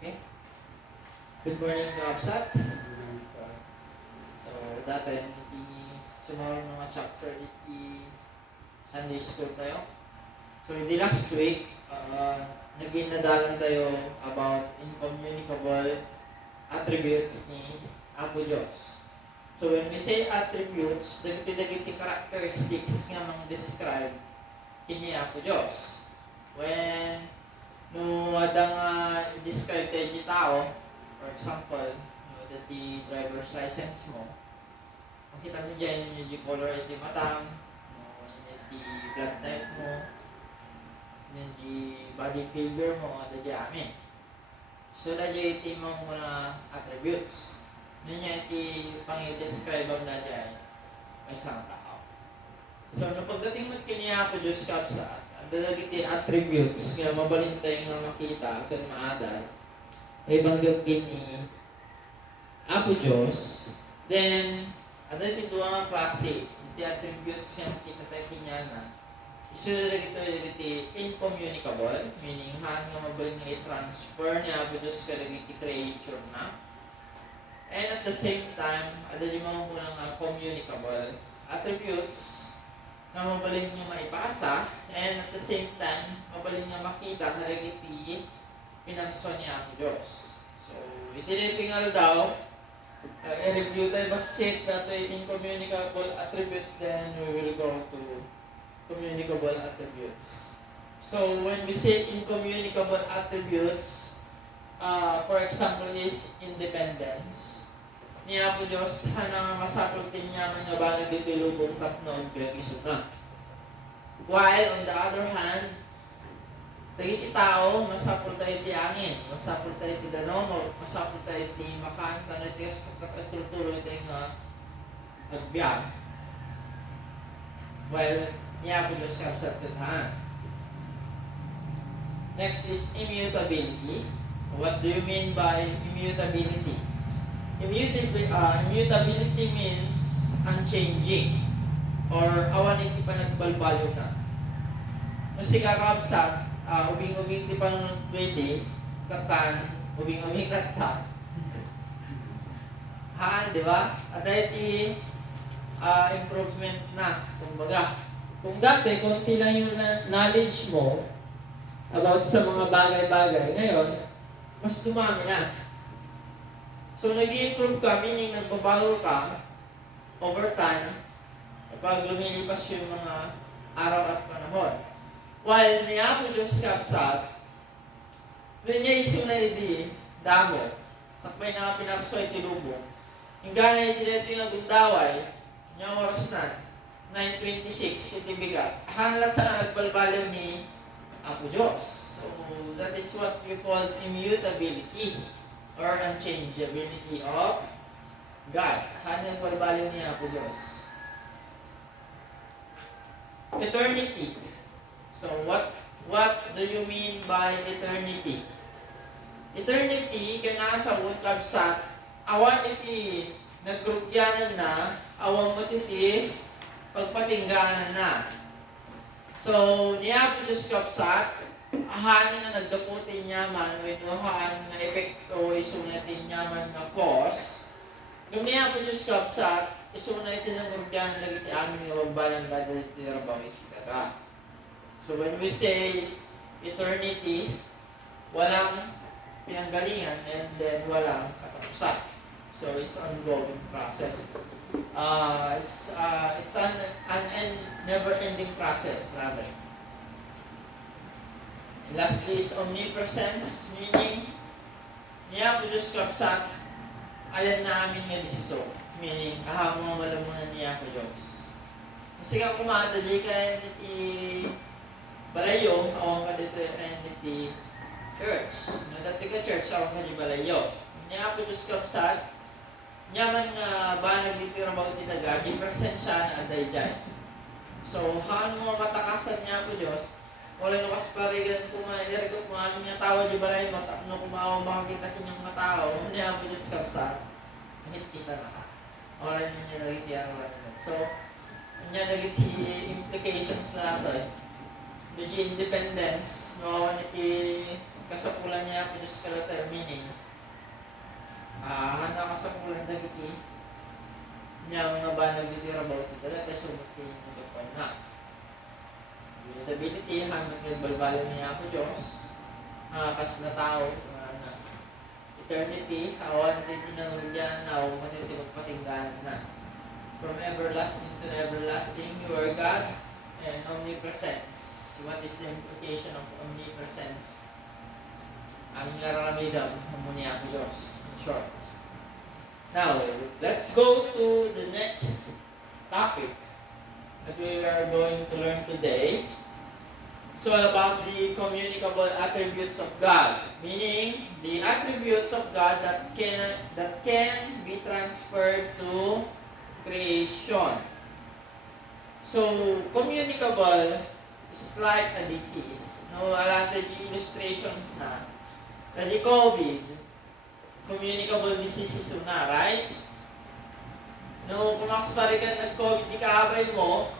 Okay. Good morning, Kapsat. So, dati, sumarong mga chapter 80 Sunday School tayo. So, in the last week, nadalan tayo about incommunicable attributes ni Apo Diyos. So, when we say attributes, dagiti characteristics nga mang describe kini Apo Diyos. When ada nga describe tayo di tao, for example, that the driver's license mo, makita mo dyan yung color at yung matang, yung blood type mo, yung body figure mo, at yung amin. So, na yung iti mong mga attributes. Yun yung iti pang-describe ang na dyan ay isang tao. So, no pagdating mo kiniya po Diyos kapsa, dalagiti attributes nga mabalintay nga makita at maadal ay banggap kini Apo Diyos, then ada iti duwa nga klase iti attributes nga makita tayo kinyana. Isunod ito iti incommunicable, meaning haan nga mabalin nga i-transfer ni Apo Diyos kalagiti creature na, and at the same time ada yung mga munang communicable attributes na mabalin nyo maipasa, and at the same time, mabalin nyo makita na iti pinarso niya ang Diyos. So, itinipingal daw, i-review tayo basit na ito incommunicable attributes, then we will go to communicable attributes. So, when we say incommunicable attributes, for example is independence. Niya po Diyos, hanang masapol din niya nga ba nagditulubong tapnon pinag-isip na. While on the other hand, tagiti tao, masapol tayo ti angin, masapol tayo ti danom, masapol tayo ti makaan, tanay ti katultuloy tayo nga nagbiyak. While niya po Diyos kapsat katahan. Next is immutability. What do you mean by immutability? Immutability means unchanging or awan iti pa nagbalbalo na. Kasi kakabsat, ubing-ubing ti panunod pwede, katan, ubing-ubing katan. Haan, di ba? At iti improvement na, kumbaga. Kung dati, konti lang yung knowledge mo about sa mga bagay-bagay, ngayon, mas dumami na. So, nag-i-improve ka, meaning nagbabago ka over time kapag lumilipas yung mga araw at panahon. While niya po Diyos kapsat, doon niya isunay di damo. Sakmay na pinarso ay tilubong. Hingga na itineto yung agundaway, niya oras na, 9:26, iti bigat. Hanlat na nagbalbalan ni Apo Diyos. So, that is what we call immutability or unchangeability of God. Hanang balbalin niya po Diyos. Eternity. So what do you mean by eternity? Eternity kanasabot kabsat awan iti nagrugyanan na, awan mo iti pagpatingganan na. So niya po Diyos kabsat ahanin na nagdaputin nyaman, winuhaan na epekto, isunatin nyaman na cause. Nung niya po Diyos kapsat, isunatin ng organ lagi ti amin nga babalang gada iti rabaw iti daga. So when we say eternity, walang pinanggalingan and then walang katapusan. So it's ongoing process. It's an never-ending process rather. Lastly is omnipresence, meaning niya po Diyos kapsat alam na amin nga liso, meaning ahamo malamunan niya po Diyos. Kasi ka kumada di ka iti balayo, awang ka dito iti church. Dati ka church, awang ka di balayo. Niya po Diyos kapsat, niya man nga ba nagditira ba iti daga, di presensya na aday dyan. So, haan mo matakasan niya po Diyos, wala no kas parigan kumain ko kung ano niya tawa di balay mata no kumaw makakita kinyang mga tao niya po Diyos kapsa hit kita na wala niya nagiti ang wala so niya nagiti implications na ito medyo independence no iti kasapulan niya ako Diyos kalata meaning handa kasapulan dagiti niya mga banag dito about ito dati sumot kayo magkapan na immutability hanggang nagbalbalo niya ako Diyos kas na tao na eternity awan din tinanulyan na o matiti magpatinggalan na from everlasting to everlasting you are God and omnipresence. What is the implication of omnipresence? Ang nararamidam muna ako Diyos in short. Now, let's go to the next topic that we are going to learn today. So about the communicable attributes of God, meaning the attributes of God that can be transferred to creation. So communicable is like a disease. No, alatid yung illustrations na. Kasi COVID, communicable diseases na, right? No, kung makasapari ka nag-COVID, di kaabay mo,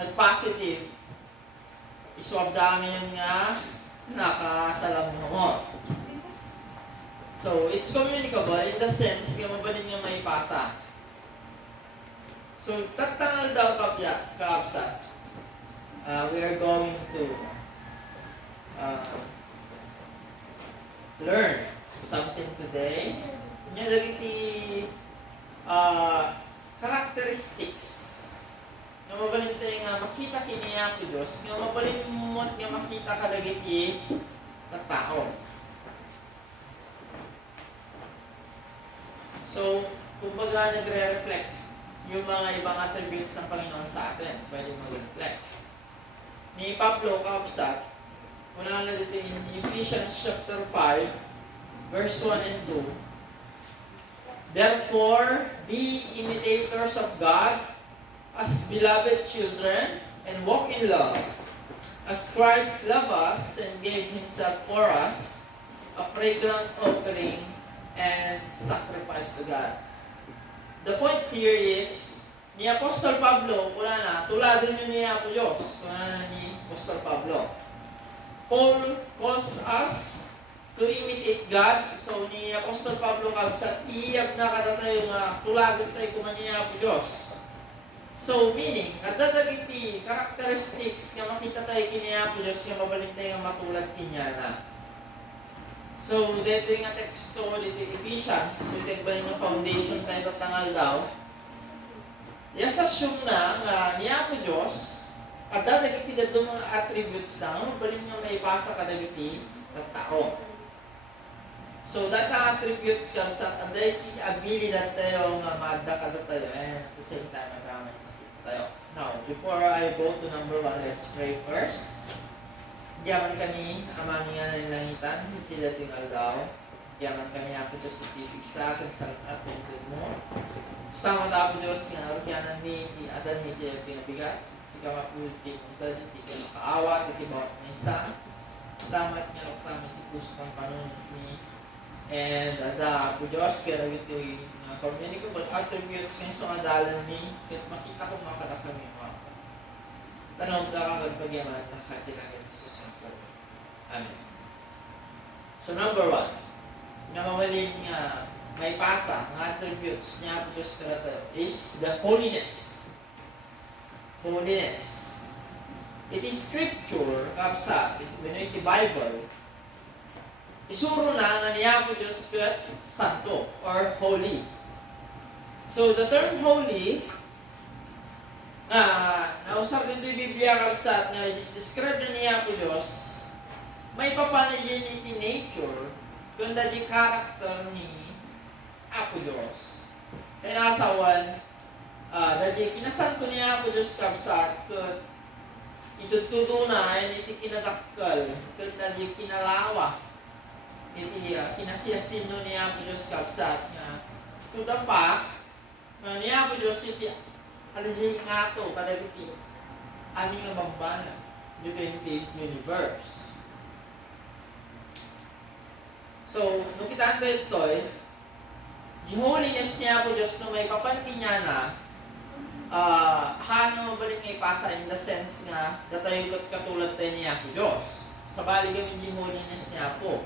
nag-positive, iswab dami yun nga, nakasalam mo. So, it's communicable in the sense, nga mabalin nga may pasa. So, tatangal daw kaabsa. We are going to learn something today. Nya dagiti characteristics. Nga mabalin tayo nga makita kiniya ko Diyos. Nga mabalin mo nga makita ka dagiti na tao. So, kumbaga nagre-reflect yung mga ibang attributes ng Panginoon sa atin, pwede mag-reflect. Ni Pablo kaabsat, muna na dito in Ephesians chapter 5, verse 1 and 2. Therefore, be imitators of God as beloved children and walk in love, as Christ loved us and gave Himself for us, a fragrant offering and sacrifice to God. The point here is, ni Apostol Pablo, wala na, tuladon yun niya ako Diyos. Wala na ni Apostol Pablo. Paul calls us to imitate God. So, ni Apostol Pablo sa iyab na kada tayo nga, tuladon tayo kuman niya ako Diyos. So, meaning, kadadagiti characteristics nga makita tayo kiniya ako Diyos, nga mabalik tayo nga matulad kinya na. So, dito yung teksto dito Ephesians, so ito yung foundation tayo tatangal daw. Yasasyung na nga niya po Diyos, at dadagiti dito mga attributes lang, balik nyo may ipasa kadagiti ng tao. So, that attributes comes sa anday ability that tayo nga maadda ka tayo, and at the same time, magamay makita tayo. Now, before I go to number 1, let's pray first. Diyaman kami, amami nga ng langitan, hitilat yung aldaw. Diyaman kami ako Diyos sa tibig sa akin, sa atentid mo. Sama tapo Diyos, nga arugyanan mi, adan mi, tilat yung nabigat. Sika mapulti mong dali, di ka makaawa, di ka bawat na isa. Salamat nga lang kami, tipus pang panunod mi. And po Diyos, kaya ito yung communicable attributes nga sa adalan mi, kahit makita ko makata kami mga. Tanong ka magpagyaman at nakatilangan ng Jesus ang Lord. Amen. So number 1, na mawalin nga may pasa, ng attributes niya po Diyos karata is the holiness. Holiness. It is scripture, kapsa, when the Bible, isuro na nga niya po Diyos kat santo or holy. So the term holy, nausap din ito yung Biblia kapsat nga describe na niya po Diyos, may papanaginity nature kundi di character ni Apo Diyos. Kaya nasawan, dadi kinasanto niya Apo Diyos kapsat kat itutunay, iti kinadakkel, kundi di kinalawa, iti kinasiyasino niya Apo Diyos kapsat nga to the fact nga niya Apo Diyos iti alisin nga ito, kadagiti, aming nga bambana, the 28th universe. So, nung kita ito yung holiness niya po Diyos na may papanti niya na, hano balik nga ipasa in the sense nga, datayugot katulad tayo niya po Diyos. sabali kami di holiness niya po.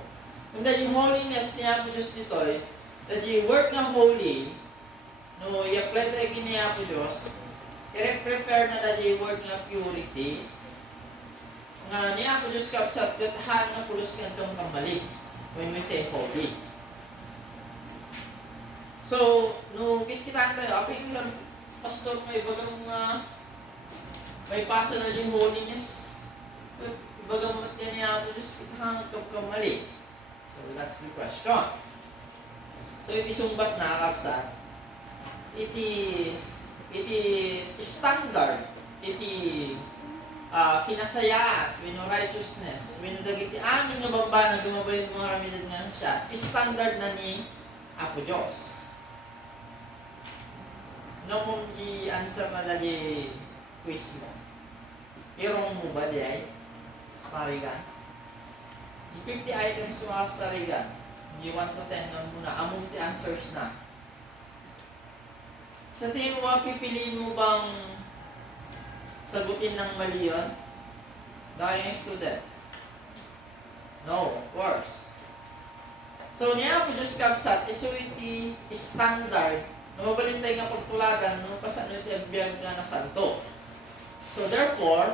Kung dahil holiness niya po Diyos dito, dahil work nga holy, no, i-apply tayo kiniya po Diyos, i-prepare na dahil work nga purity, nga niya po Diyos kapsat, katahan nga pulos ka itong kamali, when we say holy. So, no, kikitaan tayo, ako yung lang, pastor, may bagang may paso na yung holiness. Bagang matyan niya po Diyos, katahan itong kamali. So, that's the question. So, iti sumbat na kapsat, iti standard, iti kinasayaan, wino righteousness, wino dagiti amin nga bamba na gumabalin mga ramidad nga siya, standard na ni Apo Diyos. No mong i-answer na dali quiz mo. Irong mo ba di ay? Sparigan. Di 50 items mga sparigan. Di 1 to 10 na muna. Among ti answers na. Sa tingin mo, pipiliin mo bang sagutin ng mali yun? Dahil students? No, of course. So, niya po Diyos kapsat, isuiti standard na mabalintay nga pagtuladan nung pasano iti agbyag nga na santo. So, therefore,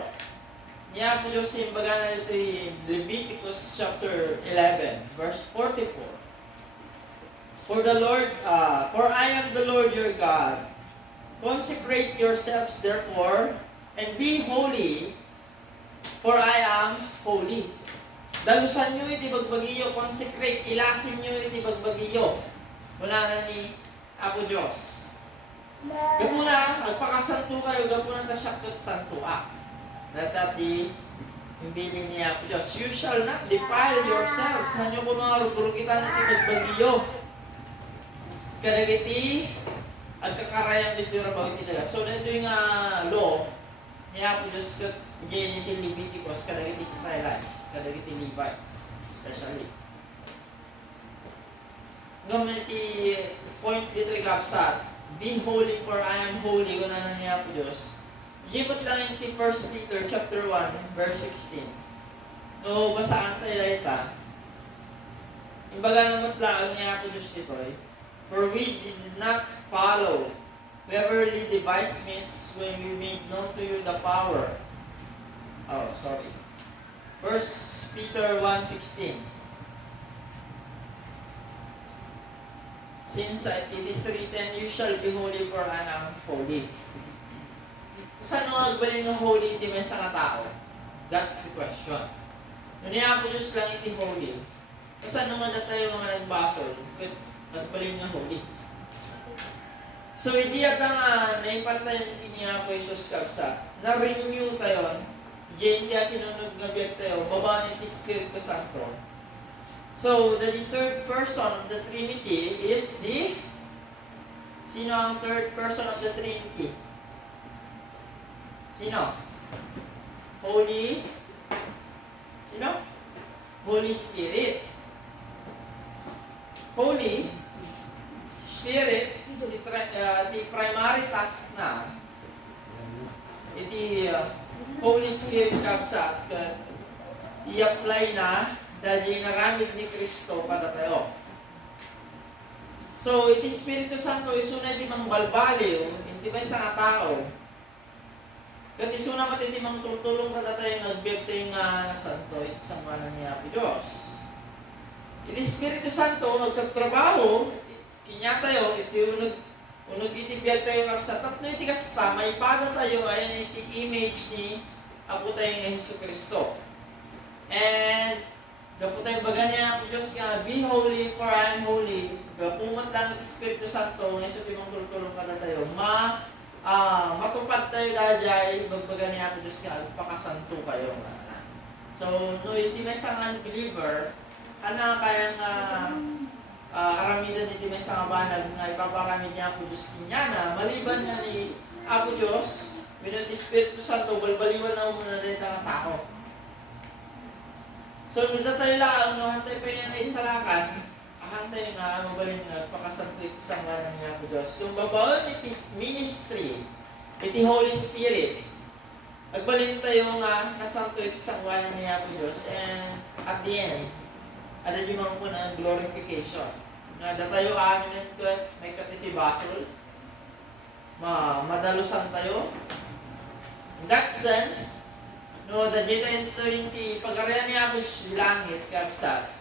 niya po Diyos simbaga na ito in Leviticus chapter 11, verse 44. For I am the Lord your God. Consecrate yourselves therefore, and be holy, for I am holy. Dalusan nyo iti bagbagiyo, consecrate, ilasin nyo iti bagbagiyo. Wala na ni Apo Diyos. Gapuna, magpakasanto kayo, gapuna ta siyaktot santo Datati, yung biling ni Apo Diyos. You shall not defile yourselves. Hanyo ko mga rugurugitan iti bagbagiyo. Kadagiti, agkakarayang dito rabaw iti daga. So, na ito yung law, ni Apo Diyos kat diyan iti Leviticus, kadagiti Israelites, kadagiti Levites, especially. Ngayon iti point dito ikapsat, be holy for I am holy, kung ano niya po Diyos. Jibot lang iti 1 Peter chapter 1, verse 16. So, basaan tayo lang ita. Imbaga naman lang niya po Diyos dito for we did not follow cleverly devised means when we made known to you the power. 1 Peter 1:16. Since it is written, you shall be holy for I am holy. Saan nung agbalin ng holy iti may sa tao? That's the question. Nuniya po Diyos lang iti holy. Saan nung nga tayo mga nagbasol? Agbalin ng holy. So, hindi ata nga naipantay niya po Jesus kapsa. Na-renew tayo. Hindi at tinunod nga biyag tayo. Baba ni Espiritu Santo. So, the third person of the Trinity is the... Sino ang third person of the Trinity? Sino? Holy... Sino? Holy Spirit. Holy Spirit, the primary task na, iti Holy Spirit kapsat, i-apply na dahil inaramid ni Kristo para tayo. So, iti Espiritu Santo, isunay di mang balbaliw, hindi ba isang tao. Kat isuna mat iti mang tutulong kada tayo nagbiag tayo nga na Santo, iti samanan niya po Diyos. Iti Espiritu Santo, magkatrabaho, kinya tayo, iti unag iti biag tayo kapsa, tapno iti kasta, may pada tayo, ayan iti image ni Apo tayo nga Hesus Kristo. And, gapo tayo baga niya po Diyos nga, be holy for I am holy. Gapumat lang iti Espiritu Santo, nga iso timang tulong kada tayo, matupad tayo dajay, bagbaga niya po Diyos nga, pakasanto kayo. So, no, iti may isang unbeliever, kayang aramidan iti may isang abanag nga ipaparamid niya po Diyos kinya na maliban na ni Apo Diyos, minut Espiritu Santo, balbaliwan na muna rin ang tao. So, nagdatayo lang, hantay pa yan ay salakan, hantay na mabalin na pakasanto iti sangganan niya po Diyos. Kung babaon iti ministry, iti Holy Spirit, Agbalin tayo nga nasanto ito sa ngalan niya po Diyos, and at the end, ada di man po na glorification. Nga tayo amin ito may katitibasol, madalusan tayo. In that sense, no, the data ito yung pag-arayan niya po langit, kapsat.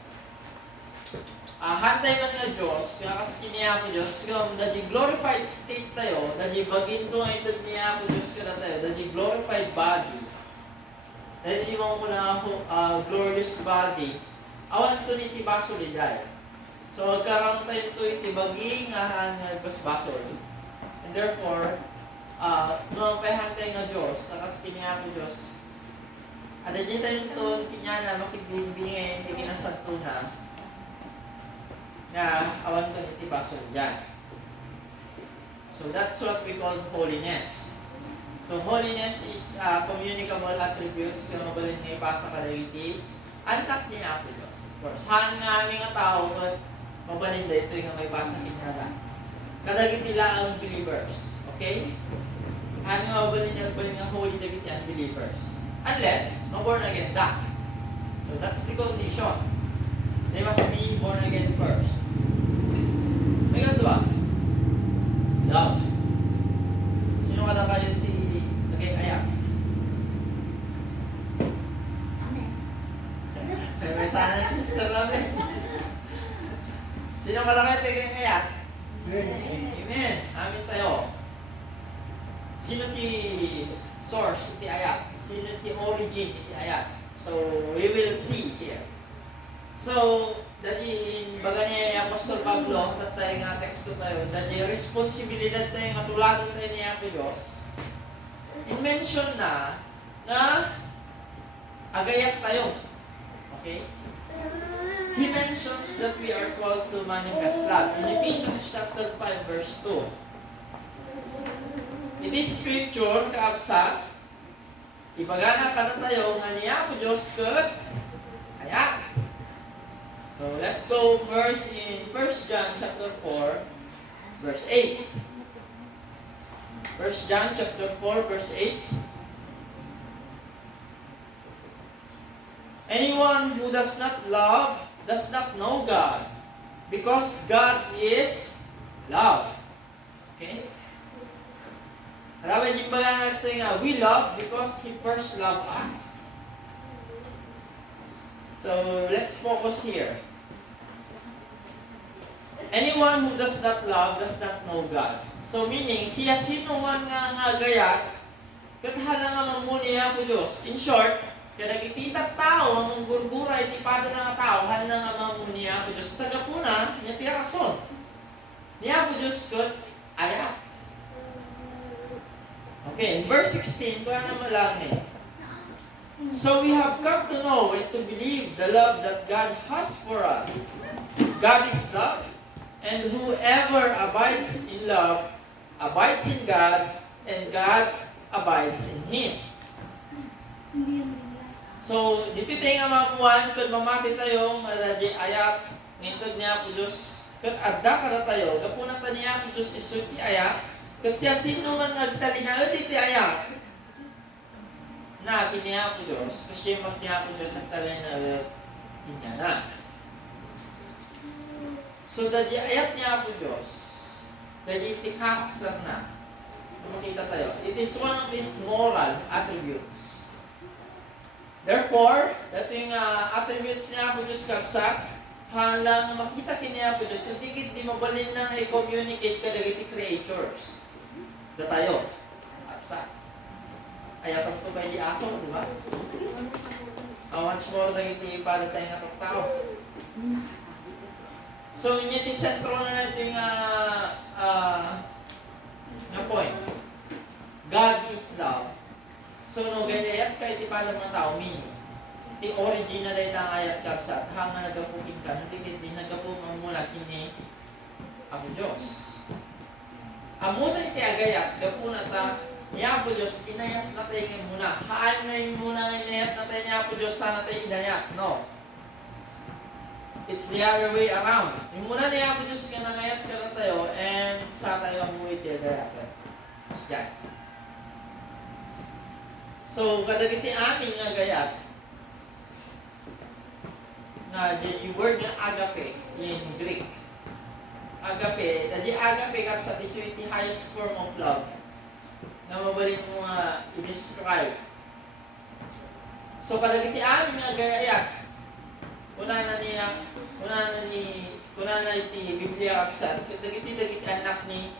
Hantay man nga Diyos, kakas kiniya po Diyos, kung the glorified state tayo, the bagin to nga ito niya po Diyos kada tayo, the glorified body, the mo na glorious body, awan ito ni tibasol iday. So, magkaroon tayo ito itibaging nga basbasol. And therefore, nung pahantay nga Diyos, kakas kiniya po Diyos, ada dyan tayo ito, kinya na makibimbingin, hindi kinasanto na, na awan ko niti basol dyan. So that's what we call holiness. So holiness is communicable attributes na mabalin nga ipasa kadagiti. Anak niya ako Diyos. Of course, haan nga aming tao, but mabalin da ito yung may pasa kinyala. Kadagiti lang ang believers. Okay? Haan nga mabalin niya, mabalin nga holy dagiti unbelievers. Unless, ma-born again da. So that's the condition. They must be born again first. May kadwa? Love. Sino ka na kayo nag-ayak? Amen. May sana na sister namin. Sino ka na kayo nag-ayak? Amen. Amin tayo. Sino ti source iti ayak? Sino ti origin iti ayak? So, we will see here. So, dati baga ni Apostol Pablo, tatay nga teksto tayo, dati responsibilidad tayo nga tuladan tayo ni Apo Diyos. In-mention na agayat tayo. Okay? He mentions that we are called to manifest love. In Ephesians chapter 5, verse 2. It is scripture, kaabsa, ibagana ka na tayo nga ni Apo Diyos kat ayak. So let's go first in 1 John chapter 4, verse 8. 1 John chapter 4, verse 8. Anyone who does not love does not know God, because God is love. Okay? Alam mo, yung ito nga, we love because He first loved us. So let's focus here. Anyone who does not love does not know God. So meaning, siya sino man nga gayat, kathala nga mamuniya po Diyos. In short, kaya nagititak tao, ang gurgura, itipada nga tao, hal na nga mamuniya po Diyos. Tagapuna, niya tiya rason. Niya po Diyos kat ayat. Okay, in verse 16, kaya naman lang eh. So we have come to know and to believe the love that God has for us. God is love. And whoever abides in love, abides in God, and God abides in Him. So, dito tayo nga mamuhan, kung mamati tayo, maladi ayat, ngintod niya po Diyos, kung adda ka na tayo, kapunata niya po Diyos isuti ayat, kung siya sino man nagtali na iti ayat, na kiniya po Diyos, kasi magniya po Diyos ang tali na inya na. So, dadi ayat niya po Diyos, dadi itikaktas na. Makita tayo. It is one of His moral attributes. Therefore, dato yung attributes niya po Diyos kapsa, halang makita kiniya po Diyos, hindi di mabalin na i-communicate ka dagiti creatures. Da tayo. Kapsa. Ayat ang ito ba yung aso, di ba? How much more dagiti ipalit tayo nga tao. So, yun yung sentro na natin yung point. God is love. So, no, gayayat ka, iti pala mga tao, meaning. Iti original ay tangayat ka sa hanga nagapukin ka, hindi nagapumang mula kini ako Diyos. Amunan iti agayat, gapuna ta, niya po Diyos, inayat na tayo ngayon muna. Haan na yung muna inayat na tayo niya po Diyos, sana tayo inayat. No. It's the other way around. Yung muna niya po Diyos ka nangayat ka na tayo, and sa tayo amuwi iti agayat ka. Diyan. So, kadagiti amin nga gayat, nga the word nga agape in Greek. Agape, agape kapsa is the highest form of love na mabalik mo nga i-describe. So, kadagiti amin nga gayat, kuna na iti Biblia kapsa, kadagiti anak ni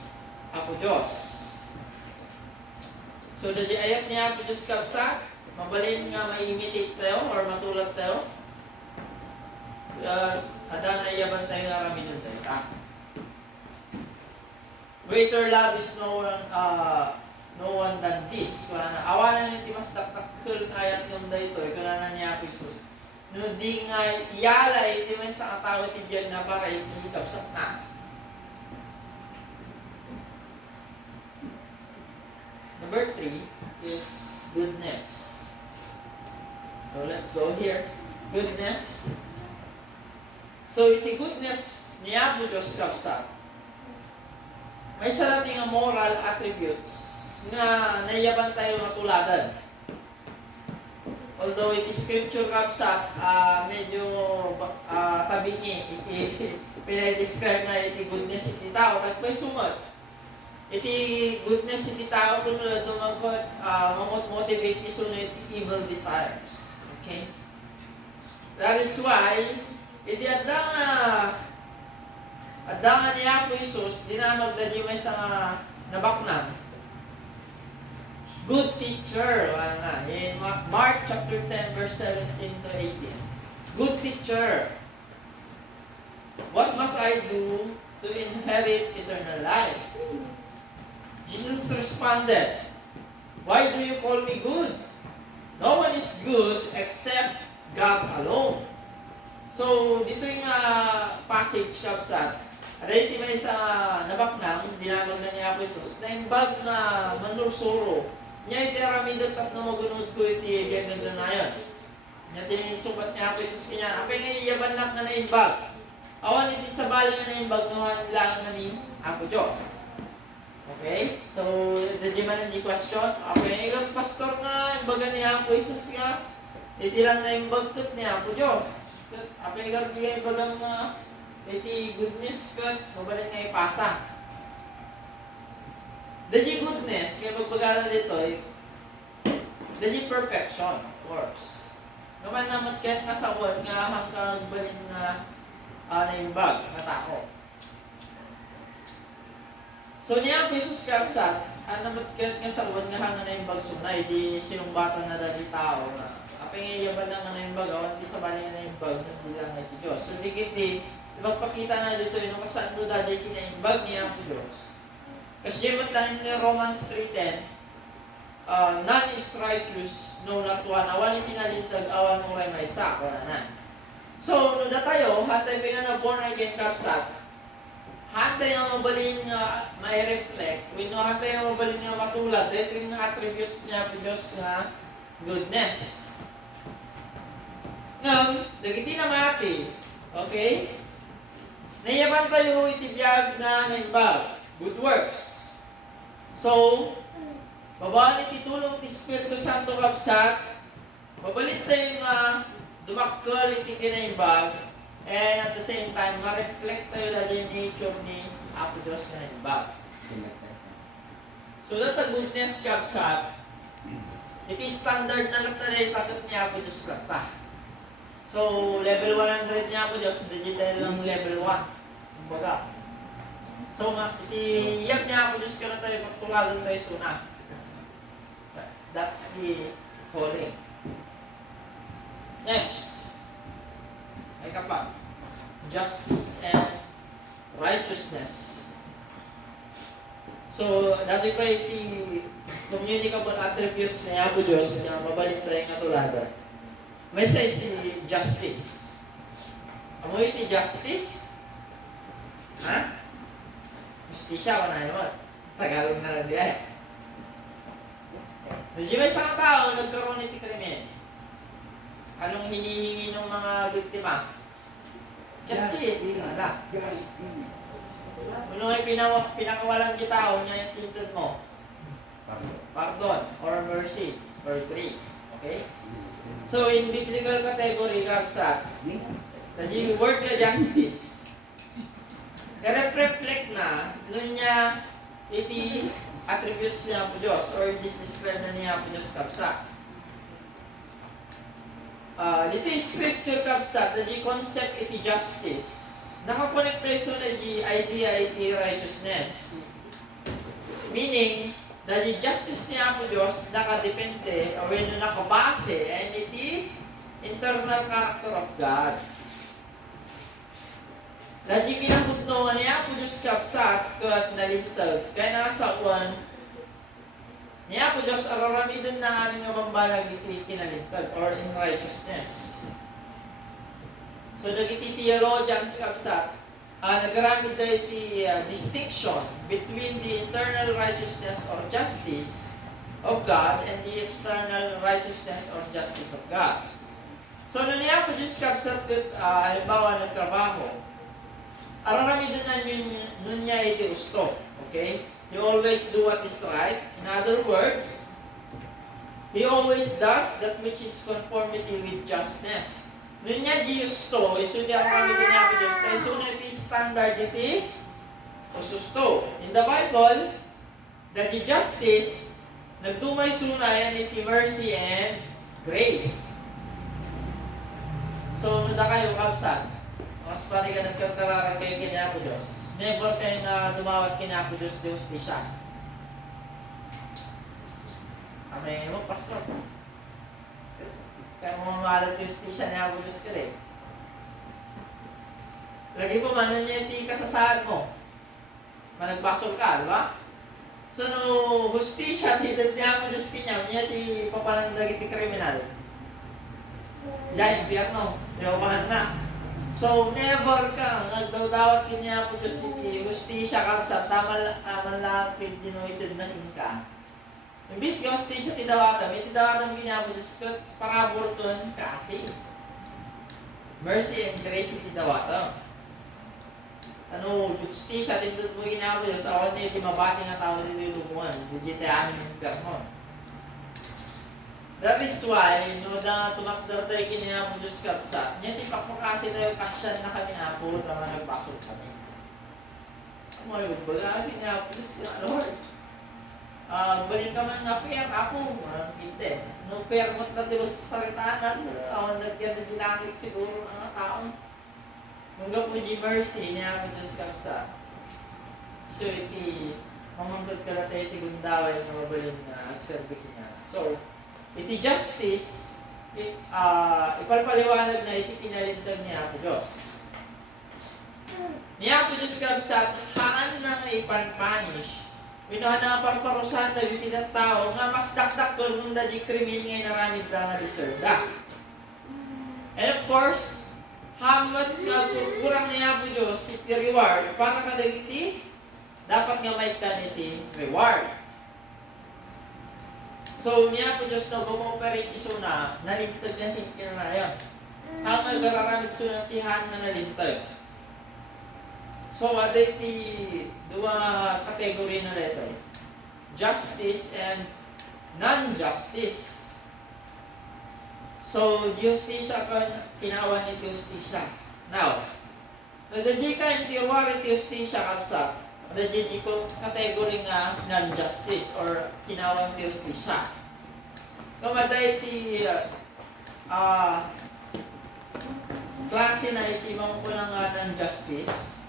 Apo Diyos. So, dadi ayat ni Apo Diyos kapsa, mabalin nga ma-imitate tayo or matulad tayo. Ada na iyaban tayo nga rami nun tayo. Greater love is no one than this. Awanan nyo ti mas taktakkel na ayat nyo dito. Ikunanan ni Apo Isus. No di nga iyala iti may sa katawit ibiyag na para iti kapsat na. Number 3 is goodness. So let's go here. Goodness. So iti goodness ni Apo Diyos kapsat. May sarati nga moral attributes nga naiyaban tayo matuladan. Although iti scripture kapsat, medyo tabingi iti pinay-describe na iti goodness iti tao. Kagpay sumad. Iti goodness iti tao kung dumagkot, mamot-motivate iso na iti evil desires. Okay? That is why, iti adang ni Apo Isus, dinamag na di may sa nabaknang. Good teacher. In Mark chapter 10, verse 17 to 18. Good teacher. What must I do to inherit eternal life? Jesus responded, why do you call me good? No one is good except God alone. So, dito yung passage kapsat, ready may sa nabaknang, dinamag na ni Apo Isus, na yung bag na manursuro, niya iti aramidot at na magunod ko iti gagad na yun. Niya tingin subat ni Apo Isus kanya, apay nga iyabanak na yung bag. Awan iti sabali na yung bag, nuhan lang na ni Apo Diyos. Okay? So, the man ang question, apay nga pastor nga, yung baga ni Apo Isus nga, iti lang na yung bagtot ni Apo Diyos. Apay nga yung bagang nga, iti goodness kat, mabalik nga ipasa. Dadi goodness, kaya pagpagalan dito, dadi perfection, of course. Naman naman kahit nga sa word, nga hanggang balin nga na yung bag, na tao. So niya ang Jesus kapsat, naman kahit nga sa word, nga hanggang na yung bag sunay, di sinumbatan na dadi tao na apay nga yaban na nga na yung bag, awan di sa bali na yung bag, hindi lang nga iti Diyos. So di kiti, ipagpakita na dito yun, kasaan mo dadi kinaimbag niya ang Diyos. Kasi yun lang in Romans 3:10, none is righteous, no not one. Awan itinalintag, awan ng ray may isa, wala na. So, no da tayo, hatay pa nga na born again kapsat, hatay nga mabalin nga may reflect, no hatay nga mabalin nga matulad, dito yung attributes niya po Diyos nga goodness. Ngam, dagiti na mati, okay? Nayaban tayo itibiyag na naimbag, good works. So, babaan iti tulong ti Espiritu Santo kapsat, babalik tayo nga dumakkel iti kinaimbag, and at the same time, ma-reflect tayo na yung nature ni Apo Diyos na naimbag. So, that the goodness kapsat, iti standard na lang tayo takot ni Apo Diyos kata. So, level 100 niya Apo Diyos, hindi tayo lang level 1. Kumbaga. So, itiyag niya Apo Diyos ka na tayo, magtulagan tayo suna. That's the calling. Next. Ay kapag. Justice and righteousness. So, dati pa iti communicable attributes ni Apo Diyos na mabalik tayo nga tuladan. May sa si justice. Amo iti justice? Ha? Justisya ko na naman. Tagalog na lang di ay. Medyo may isang tao nagkaroon iti krimen. Anong hinihingi ng mga biktima? Justice. Ala. Kung ay pinakawalan kita tao niya yung tintod mo? Pardon or mercy. or grace. Okay? So, in biblical category, kapsat, the word na justice, reflect na, nun niya, iti attributes niya po Diyos, or describe na niya po Diyos kapsat. Dito yung scripture kapsat, the concept iti justice. Nakakonect tayo so na the idea iti righteousness. Meaning, na the justice niya po Diyos nakadepende o yun nakabase and iti internal character of God. Na di kinabudnongan niya po Diyos kapsat kat nalintag kaya nasa uwan niya po Diyos araramidon na aming mabambalag iti kinalintag or in righteousness. So nagiti theologians kapsat nagaramid na iti distinction between the internal righteousness or justice of God and the external righteousness or justice of God. So ano niya po Diyos kapsat halimbawa nagtrabaho, araramidon na nun niya iti gusto. Okay? He always do what is right. In other words, He always does that which is conformity with justness. Nun niya di gusto, iso di araramidon niya po Diyos. Kaya so na iti standard iti ususto. In the Bible, that the justice, nagdumay sunayan iti mercy and grace. So, nunda kayo kapsat. Mas pari ka nagkarkararan kayo kina po Diyos. Never kayo na dumawat kina po Diyos siya. Amay mo, pastor. Kaya mo mamalat siya niya po Diyos ka rin. Lagi po man niya iti kasasaan mo. Managbasol ka, di ba? So, no, hustisya, titad niya mo Diyos kanya, niya iti papanandag iti kriminal. Diyan, impyerno. Diyan ka na. So, never ka, nagdawdawat kanya po Diyos iti hustisya ka sa taman lang dinuitid na ka. Imbis ka hustisya tidawatan, may tidawatan kanya po Diyos ka para aborton kasi. Mercy and grace tidawatan. Ano, hustisya, tindot mo kanya po Diyos, awan niya di mabati nga tao dito yung lumuan, digitayanin yung impyerno. That is why, no na tumakdar tayo kiniya po Diyos kapsat, niya di pakmakasi tayo kasyan na kami na po na nagpasok kami. Ang mga baga, kiniya po Diyos, Lord, balik ka man nga fair ako, hindi. No fair mo't na diba sa saritanan, awan nagyan na dinamit siguro ang tao. Nung po di mercy, niya po Diyos kapsat. So, iti, mamangkot ka na tayo iti gundaway na mabalin na agserbi niya. So, iti justice, ipalpaliwanag na iti kinalintag niya po Diyos. Niya po Diyos kapsat, haan na nga ipanpanish, minuhan na parparusahan na iti ng tao, nga mas dakdak doon nung na di krimin ngayon naramid na nga deserve da. And of course, hamat na kurang niya po Diyos iti reward, para ka iti, dapat nga may ka iti reward. So, niya po Diyos na bumoperate iso na nalintag na hinkin na yan. Ang nagararamid so na tihan na nalintag. So, ada iti dua kategory na letter. Justice and non-justice. So, justisya kan kinawan ni justisya. Now, nagdadya ka yung tiwari justisya kapsa. Nagdadya ko kategory nga non-justice or kinawang justisya. Kamada iti klase na iti mangkulang non-justice.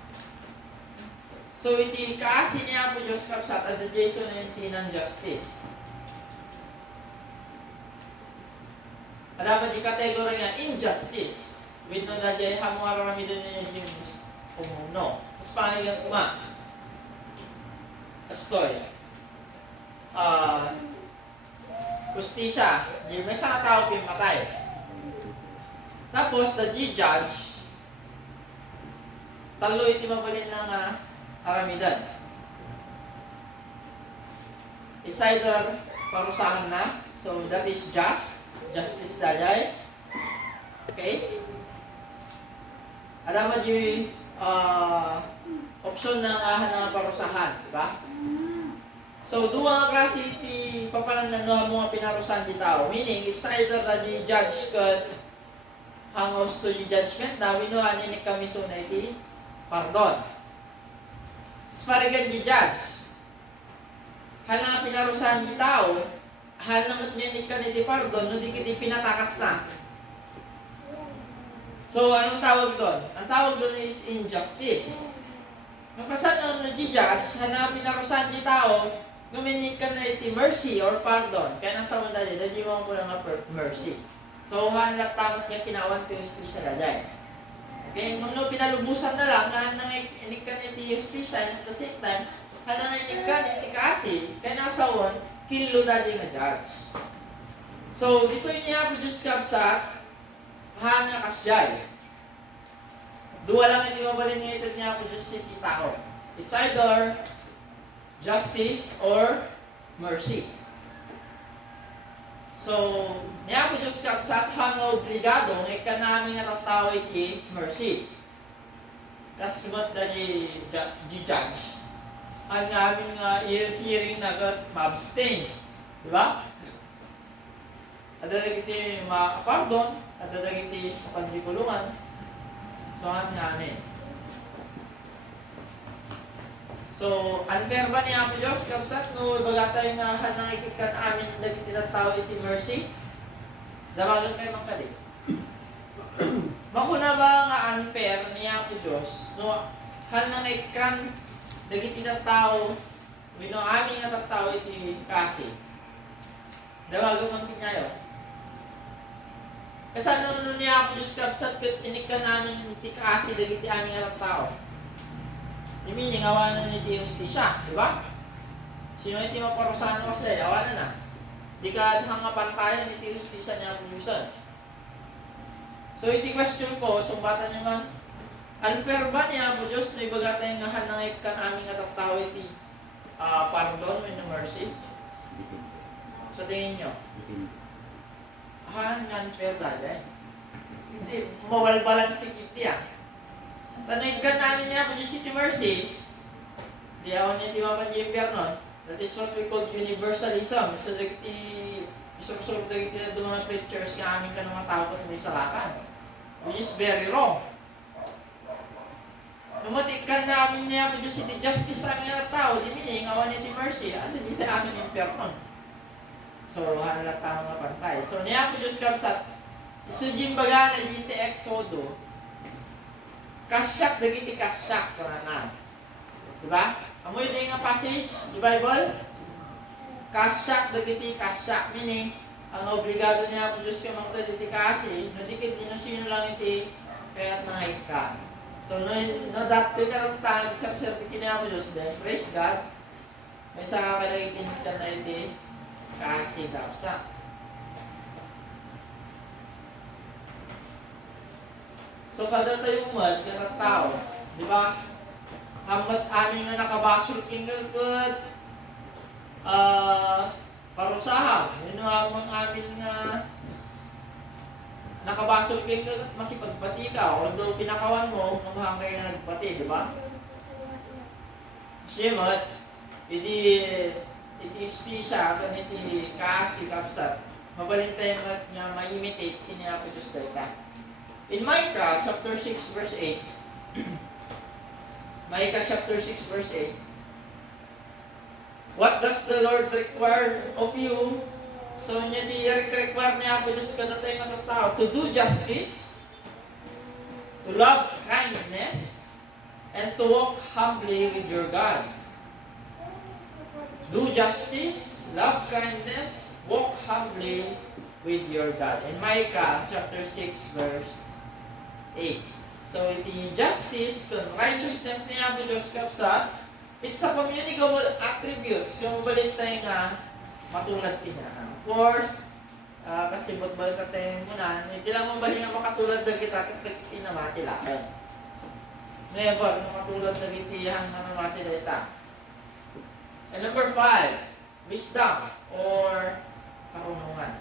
So, iti kaasi niya po Diyos kapsat at the Jason na iti non-justice. Dapat di kategory nga injustice. With no dadya hamo arami doon niya yung umuno. Mas paano yung kuma? Kastoy. Justisya. May isang tao pimatay. Tapos, the judge, talo iti mabalin ng aramidan. It's either parusahan na, so that is justice dayay. Okay? Adama di option ng parusahan, di ba? So, duwa nga klase iti iti papalan na no mga pinarusan di tao. Meaning, it's either that the judge could hangos to the judgment na winuhan ni kami so na iti pardon. Isparigan di judge. Hal na pinarusan di tao, hal na matlinik ka ni pardon, no di kiti pinatakas na. So, anong tawag doon? Ang tawag doon is injustice. Nung kasano no di judge, hal na pinarusan di tao, numinig ka na iti mercy or pardon. Kaya nasa mga dali, dali mo mo nga mercy. So, hanlat tamot niya pinawan ko justisya daday. Okay, nung pinalubusan na lang, na inig ka na iti justisya, and at the same time, hanang inig ka na iti kasi, kaya nasa on, kilo dali nga judge. So, dito inihapo Diyos kapsat, hanga kasyay. Dua lang iti mabalin nga ito niya po Diyos iti tao. It's either justice or mercy. So, niya po Diyos kapsat, hanga obligado, ngay ka namin nga tao iti mercy. Kasmat na di judge. Ang aming hearing na ma-abstain. Di ba? At dadagiti ma-pardon, at dadagiti pandikulungan. So, ang namin. So, unfair ba niya po Diyos? Kapsat, no, bagatay nga hanang ikikan amin dagiti na tao iti mercy? Damagan kayo mga kadi. Makuna ba nga unfair niya po Diyos? No, hanang ikikan dagiti na tao, wino amin nga tao iti kasi. Damagan man pinyayo. Kasano niya po Diyos kapsat, inikan namin iti kasi dagiti amin nga tao. Meaning, awanan ni iti justisya, di ba? Sino iti maparusahan ko sila, awanan na. Di ka hangapantayan iti justisya niya po Diyusan. So, iti question ko, sumbatan nyo nga, unfair ba niya po Diyos na ibagatay nga hanangay ka na aming atataw iti pardon with no mercy? Sa tingin nyo? Unfair dahil hindi, mawalbalan si iti Tanay ka namin niya po Diyos iti mercy. Di ako niya timapan yung impyernon. That is what we call universalism. So, isang dagiti na doon mga preachers nga amin ka ng mga tao kung may salakan. Which is very wrong. Numatik ka namin niya po Diyos iti justice ang nga tao. Di meaning, awan iti mercy. Di iti amin impyernon. So, halat tao nga pantay. So, niya po Diyos kapsat. Isudyin baga na iti Exodo. Kasyak, dagiti kasyak na. Diba? Amoy din nga passage, di Bible? Kasyak, dagiti kasyak. Meaning, ang obligado niya po Diyos ka mga dagiti kasi, nadikit din na sino lang iti, kaya't nangayit ka. So, no dati ka rin tayo, isang niya po Diyos din. Praise God. May saka ka dagiti ka na iti, kasi kapsak. So, kada tayo umad, kada tao, di ba? Hamat amin nga nakabasol kingal but parusahan. Yun ang amin nga nakabasol kingal at makipagpati ka. Although pinakawan mo, mamahang kayo na nagpati, di ba? Siyamat, iti istisya, kan iti kasi kapsat. Mabalin tayo nga ma-imitate, kiniya po Diyos tayo. In Micah chapter 6 verse 8. Micah chapter 6 verse 8. What does the Lord require of you? So niya di require niya po Diyos kadatay nga tao to do justice, to love kindness, and to walk humbly with your God. Do justice, love kindness, walk humbly with your God. In Micah chapter 6 verse 8. So, iti justice, righteousness niya po Diyos kapsa, it's a communicable attributes. Yung balintay nga, matulad niya. Of course, kasi balik ka tayo muna, hindi lang mong bali nga makatulad na kita, kita na matilakan. Never, makatulad na kitihan na matilakan. And number 5, wisdom or karunungan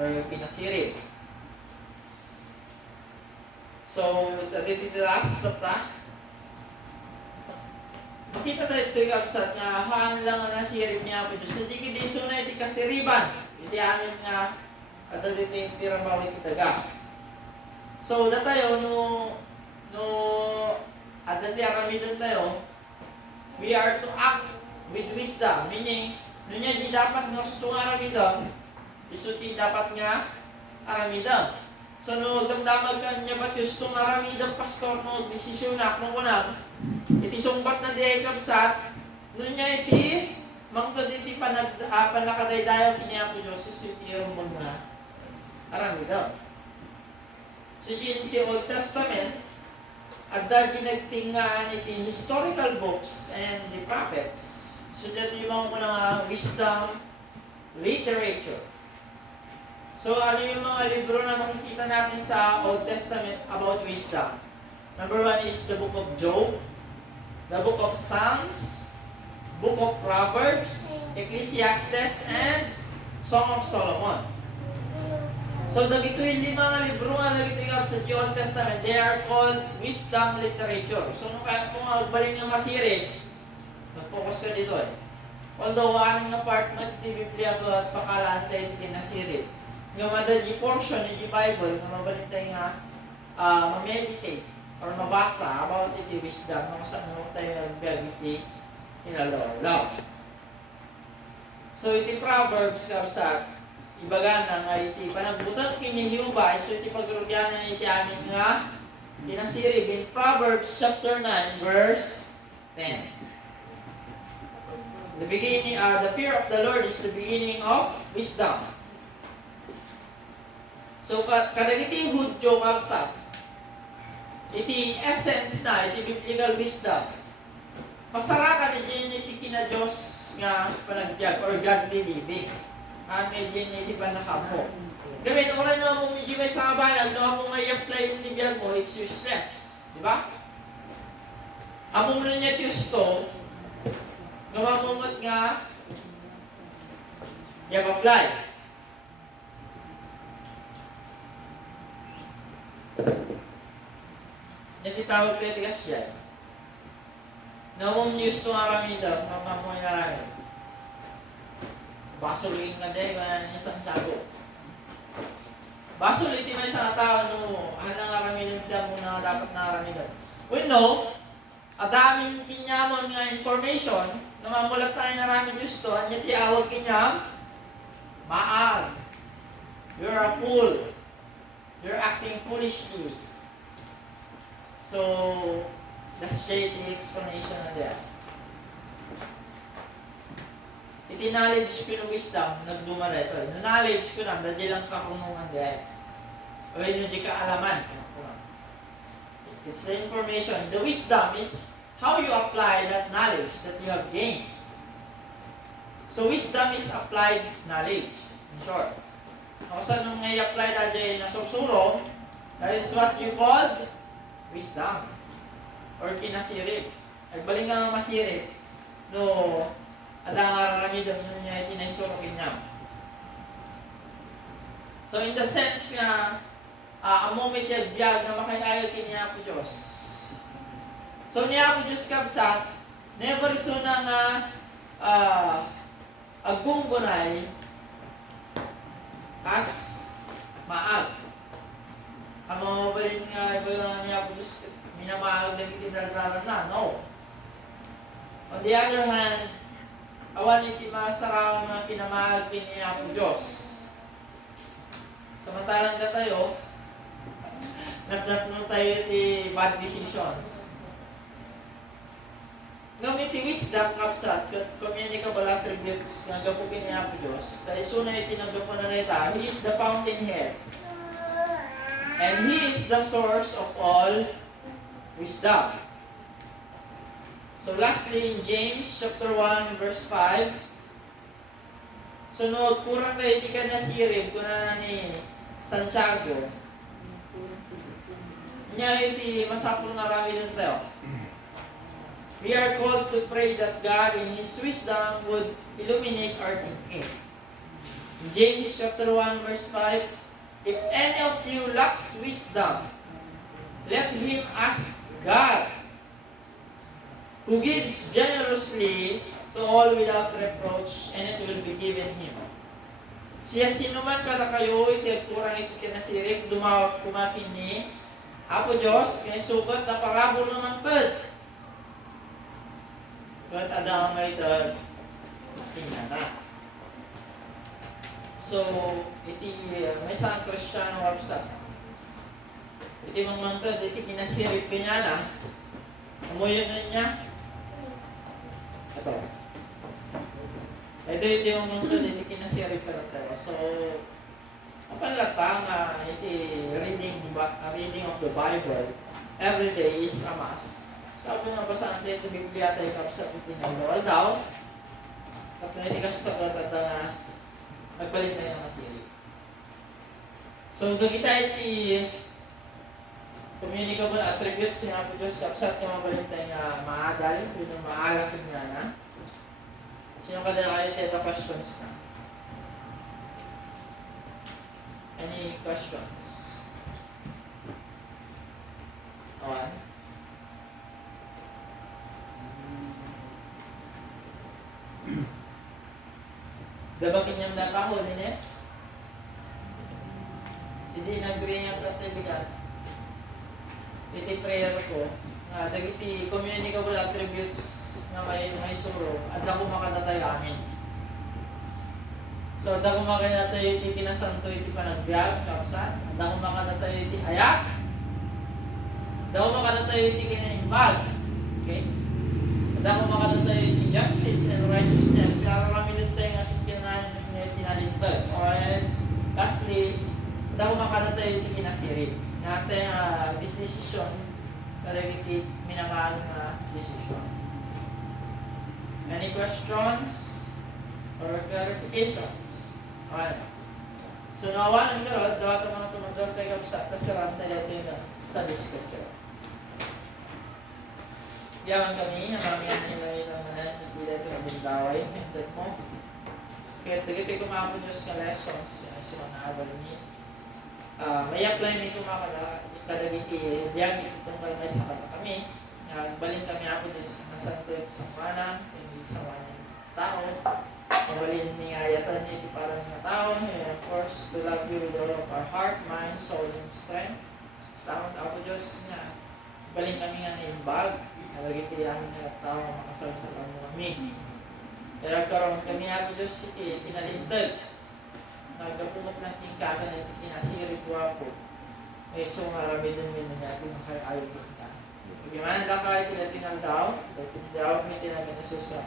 or pinasirit. So, dito last stop na. Makita tayo ito kapsat nga haan lang nga nasirip niya po Diyos. Hindi kita isunay iti kasiriban. Iti amin nga at dito yung tiramaw iti So, na tayo, no, at dati aramidan tayo, we are to act with wisdom. Meaning, nunya di dapat nga gusto nga aramidan, isuti dapat nga aramidan. So, no, damdamag ka niya ba't gusto nga aramidan, pastor, no, desisyon na, kung kunang, iti sungbat na di ay kapsat, nunya iti, mangtod iti panakadaydayaw kiniya po Diyos, isuti yung mga aramidan. So, in the Old Testament, at dahil ginagtingaan iti historical books and the prophets, so that yung mga wisdom literature. So, ano yung mga libro na makikita natin sa Old Testament about wisdom? Number 1 is the book of Job, the book of Psalms, book of Proverbs, Ecclesiastes, and Song of Solomon. So, dagitoy lima nga libro nga dagitoy sa Old Testament, they are called wisdom literature. So, nung kaya kung balik nga masiri, nag-focus ka dito eh. Although, aning nga part mo iti Biblia ko at pakalaan tayo iti nasiri. Yung madali portion iti Bible, na mabalik tayo nga ma-meditate or mabasa about iti wisdom, nung saan nung tayo nagbiag iti inalalaw. So, iti Proverbs, sa ibaga na nga iti panagbutan kini Hiuba so iti pagrugyanan iti amin nga tinasirig in Proverbs chapter 9 verse 10. The fear of the Lord is the beginning of wisdom. So kadagiti Hudyo kapsat iti essence na iti biblical wisdom. Masarakan iti kina Diyos nga panagbiag or godly living. Medyo iti panakapo. Dahil oras na mong medyo may sabalag, na mong i-apply yung tibiyag mo, it's useless. Di ba? Among na niya tiusto, namamumot nga, i-apply. Natitawag kayo tigas yan. Namong tiusto nga rami daw, namamumot nga rami. Basuluin nga dahil kaya niya sa sago. Basul iti may sa tao no, anang aramidan ka muna dapat na aramidan. We know, adaming kinyamon nga information, na mamulat tayo na rami gusto, anya ti awag kinyam, maag. You're a fool. You're acting foolishly. So, that's the explanation na there. Iti knowledge ko ng wisdom, nagdumara ito. No knowledge ko lang, dahil lang kakunungan dahil. O yun yung di kaalaman. It's the information. The wisdom is how you apply that knowledge that you have gained. So wisdom is applied knowledge, in short. Kasi nung i-apply na dyan na susurong, that is what you call wisdom. Or kinasirip. Nagbaling nga masirip, no, at ang ararami doon niya itinaisurokin niya. So in the sense nga, a moment yung biyag na makayayag niya po Diyos. So niya po Diyos kapsat, never iso na nga agunggunay as maag. Ang mga mabalin nga, iba nga niya po Diyos, minamaag na kitidararan na, no. On the other hand, awan iti masaraw na kinamaag niya po Diyos. Samantalang ka tayo, nagdapno tayo iti bad decisions. Ngam iti wisdom kapsat, kumyan ka bala attributes nga gapukin niya po Diyos, dahil suna iti nagdapo na nita, He is the fountainhead. And He is the source of all wisdom. So lastly, in James chapter 1 verse 5, sunod, kurang kayo iti ka nasirib, kuna ni Santiago, niya iti masapul nga rami din tayo. We are called to pray that God in His wisdom would illuminate our thinking. In James chapter 1 verse 5, if any of you lacks wisdom, let him ask God, who gives generously to all without reproach, and it will be given him. Siya sinuman kada kayo, iti kurang iti kinasirik, dumawag kumakin ni Apo Diyos, kaya sukat na parabol naman tad. Kat adang may tad, tingana. So, iti may isang Kristiyano website. Iti mamantad, iti kinasirik niya na. Amoy na niya. Ito. Ito iti mamantad, iti kinasirik ka na tayo. So, panlata nga iti reading of the Bible every day is a must. Sabi nga basaan tayo iti Biblia tayo kapsat iti nagdawal daw. Tapos iti kasagot at nagbalik tayo ng masirik. So, kita iti communicable attributes ng Apo Diyos kapsat nga mabalik tayo nga maagal, yun ang maalaking nga na. Sino ka na kayo tayo questions na? Any questions? One. Dabakin niyang dapa, holiness? Hindi nag-agree niya katibigan. Iti prayer ko, nga dagiti communicable attributes na may suro, at ako makatatay amin. So, da kung makinatayo iti kinasanto iti panagbiag, kapsan. Da kung makinatayo iti ayak. Da kung makinatayo iti kinaimbag. Okay? Da kung makinatayo iti justice and righteousness. Kaya kami tayo nga tinalintag. And lastly, da kung makinatayo iti kinasirit. Nga tayo this decision, talagang iti minamahal na decision. Any questions or clarifications? Okay. So, nawanan ka ron, dapat ang mga tumador tayo sa tasiran tayo natin sa discuss ko. Biyaman kami, namamihan na nila yung naman, hindi dito ang bundaway, hintad mo. Kaya dito kumako Diyos ka lessons, sila na adal niya. May apply nito mga kadagiti, biyag itong kalmay sa kata kami. Balik kami ako Diyos, nasanto yung isang mana, yung isang mana tao. Walin ni ayatan niya para mga tao, and of course, to love you with all of our heart, mind, soul, and strength. Salamat ako Diyos nga. Balik kami nga na imbag. Nalagay kaya kami nga tao makasalsalan mo kami. Kaya karoon kami ako Diyos, tinalintag. Nagkapumok ng tingkagan na kinasirit ko ako. May so marami din min niya kung nakaayaw kita. Bagaimana na kahit tinatinal daw, daw may tinagan na sa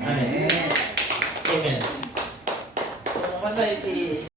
Amen. Amen. So, namatay iti